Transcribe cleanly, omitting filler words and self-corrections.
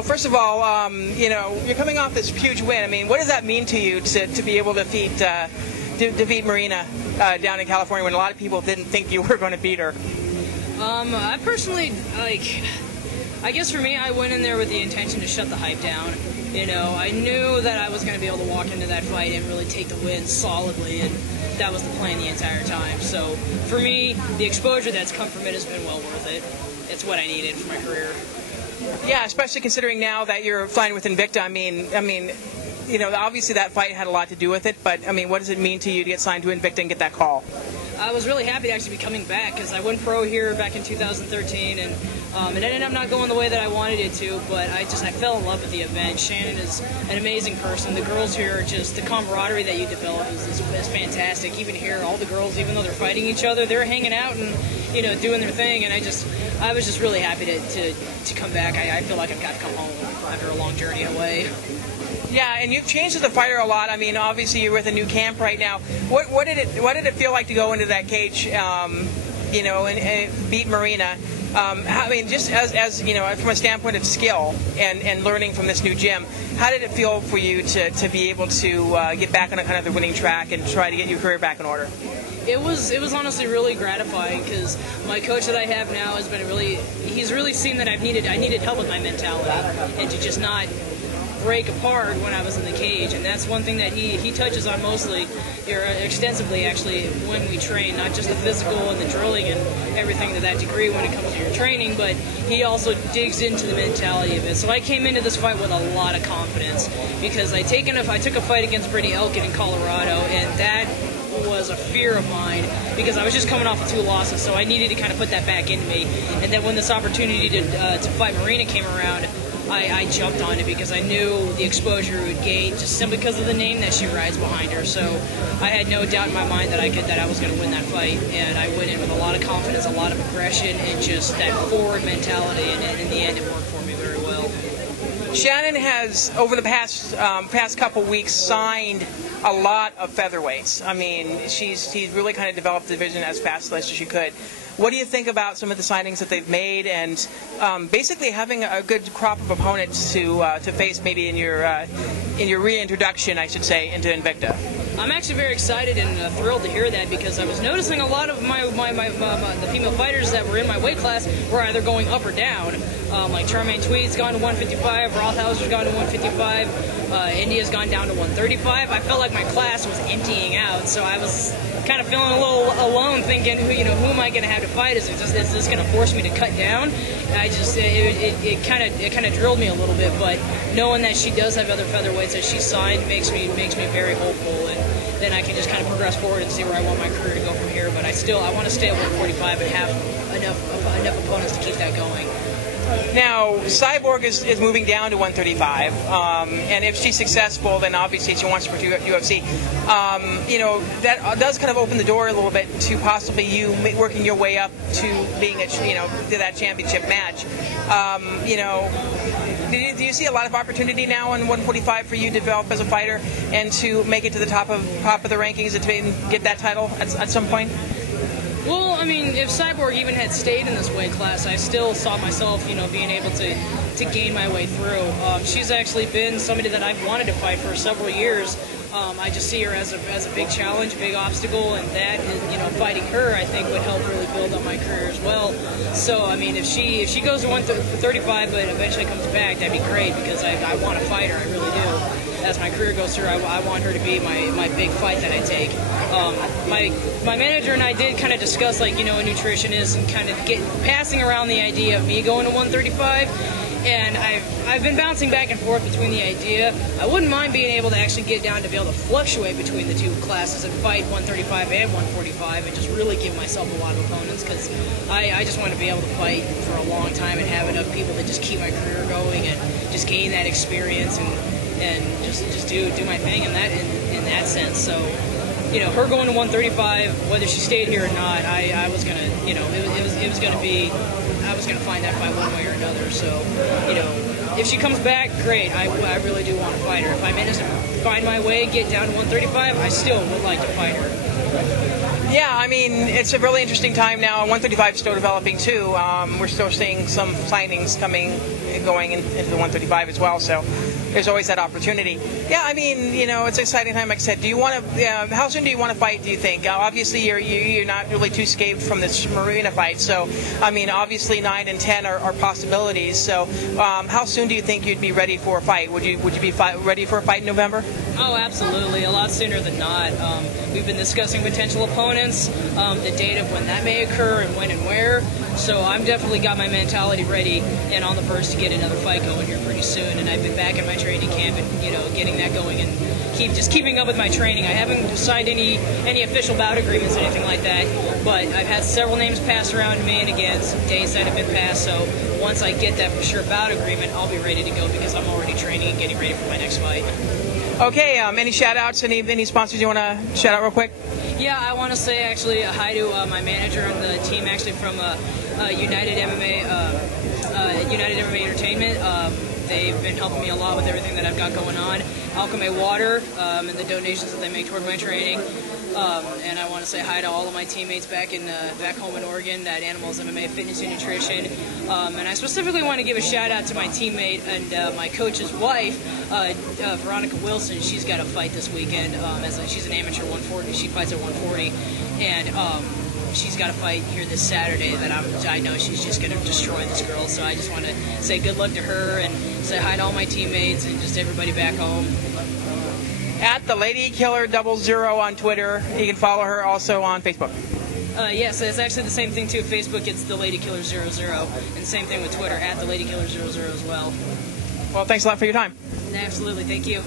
Well, first of all, you're coming off this huge win. I mean, what does that mean to you to be able to defeat Marina down in California when a lot of people didn't think you were going to beat her? I personally, I guess for me, I went in there with the intention to shut the hype down. I knew that I was going to be able to walk into that fight and really take the win solidly, and that was the plan the entire time. So for me, the exposure that's come from it has been well worth it. It's what I needed for my career. Yeah, especially considering now that you're flying with Invicta. I mean, obviously that fight had a lot to do with it, but I mean, what does it mean to you to get signed to Invicta and get that call? I was really happy to actually be coming back because I went pro here back in 2013, and it ended up not going the way that I wanted it to, but I fell in love with the event. Shannon is an amazing person. The girls here are just, the camaraderie that you develop is fantastic. Even here, all the girls, even though they're fighting each other, they're hanging out and doing their thing, and I was just really happy to come back. I feel like I've got to come home after a long journey away. Yeah, and you've changed as a fighter a lot. I mean, obviously you're with a new camp right now. What did it feel like to go into that cage, and beat Marina? I mean, just as from a standpoint of skill and learning from this new gym, how did it feel for you to be able to get back on a kind of the winning track and try to get your career back in order? It was honestly really gratifying because my coach that I have now has been he's really seen that I needed help with my mentality and to just not break apart when I was in the cage, and that's one thing that he touches on mostly, or extensively actually, when we train, not just the physical and the drilling and everything to that degree when it comes to your training, but he also digs into the mentality of it. So I came into this fight with a lot of confidence because I took a fight against Brittany Elkin in Colorado, and that was a fear of mine because I was just coming off of 2 losses, so I needed to kind of put that back into me. And then when this opportunity to fight Marina came around, I jumped on it because I knew the exposure it would gain just simply because of the name that she rides behind her. So I had no doubt in my mind that I was going to win that fight, and I went in with a lot of confidence, a lot of aggression, and just that forward mentality. And in the end, it worked for me very well. Shannon has, over the past couple weeks, signed a lot of featherweights. I mean, she's really kind of developed the division as fast as she could. What do you think about some of the signings that they've made, and basically having a good crop of opponents to face maybe in your reintroduction, I should say, into Invicta? I'm actually very excited and thrilled to hear that because I was noticing a lot of the female fighters that were in my weight class were either going up or down. Like Charmaine Tweed's gone to 155, Rothhauser's gone to 155, India's gone down to 135. I felt like my class was emptying out, so I was kind of feeling a little alone, thinking, who am I going to have to fight? Is this going to force me to cut down? It kind of drilled me a little bit, but knowing that she does have other featherweights that she's signed makes me very hopeful, and then I can just kind of progress forward and see where I want my career to go from here. But I want to stay at 145 and have enough opponents to keep that going. Now, Cyborg is moving down to 135, and if she's successful, then obviously she wants to pursue UFC. That does kind of open the door a little bit to possibly you working your way up to being to that championship match. Do you see a lot of opportunity now on 145 for you to develop as a fighter and to make it to the top of the rankings and get that title at some point? Well, I mean, if Cyborg even had stayed in this weight class, I still saw myself, being able to gain my way through. She's actually been somebody that I've wanted to fight for several years. I just see her as a big challenge, big obstacle, and that is, fighting her, I think, would help really build up my career as well. So, I mean, if she goes to 135 but eventually comes back, that'd be great because I want to fight her, I really do. As my career goes through, I want her to be my big fight that I take. My manager and I did kind of discuss, like, a nutritionist and kind of passing around the idea of me going to 135. And I've been bouncing back and forth between the idea. I wouldn't mind being able to actually get down to be able to fluctuate between the two classes and fight 135 and 145 and just really give myself a lot of opponents because I just want to be able to fight for a long time and have enough people to just keep my career going and just gain that experience and just do my thing in that sense. So, her going to 135, whether she stayed here or not, I was gonna, it was gonna be, I was gonna find that fight one way or another. So, if she comes back, great. I really do want to fight her. If I manage to find my way, get down to 135, I still would like to fight her. Yeah, I mean, it's a really interesting time now. 135 is still developing too. We're still seeing some signings going into the 135 as well. So there's always that opportunity. Yeah, I mean, it's an exciting time. Like I said, do you want to? How soon do you want to fight? Do you think? Obviously, you're not really too scathed from this Marina fight. So, I mean, obviously 9 and 10 are possibilities. So, how soon do you think you'd be ready for a fight? Would you be ready for a fight in November? Oh, absolutely. A lot sooner than not. We've been discussing potential opponents, the date of when that may occur and when and where. So I'm definitely got my mentality ready and on the verge to get another fight going here pretty soon. And I've been back in my training camp and getting that going and keeping up with my training. I haven't signed any official bout agreements or anything like that, but I've had several names passed around to me, and again, some dates that have been passed. So once I get that for sure bout agreement, I'll be ready to go because I'm already training and getting ready for my next fight. Okay, any shout-outs, any sponsors you want to shout out real quick? Yeah, I want to say actually hi to my manager and the team actually from United MMA Entertainment. They've been helping me a lot with everything that I've got going on. Alchemy Water and the donations that they make toward my training. And I want to say hi to all of my teammates back home in Oregon at Animals MMA Fitness and Nutrition. And I specifically want to give a shout out to my teammate and my coach's wife, Veronica Wilson. She's got a fight this weekend. She's an amateur 140. She fights at 140, and she's got a fight here this Saturday that I know she's just going to destroy this girl. So I just want to say good luck to her and say hi to all my teammates and just everybody back home. At the Lady Killer 00 on Twitter. You can follow her also on Facebook. Yes, it's actually the same thing too. Facebook, it's the Lady Killer 00, and same thing with Twitter at the Lady Killer 00 as well. Well, thanks a lot for your time. Absolutely, thank you.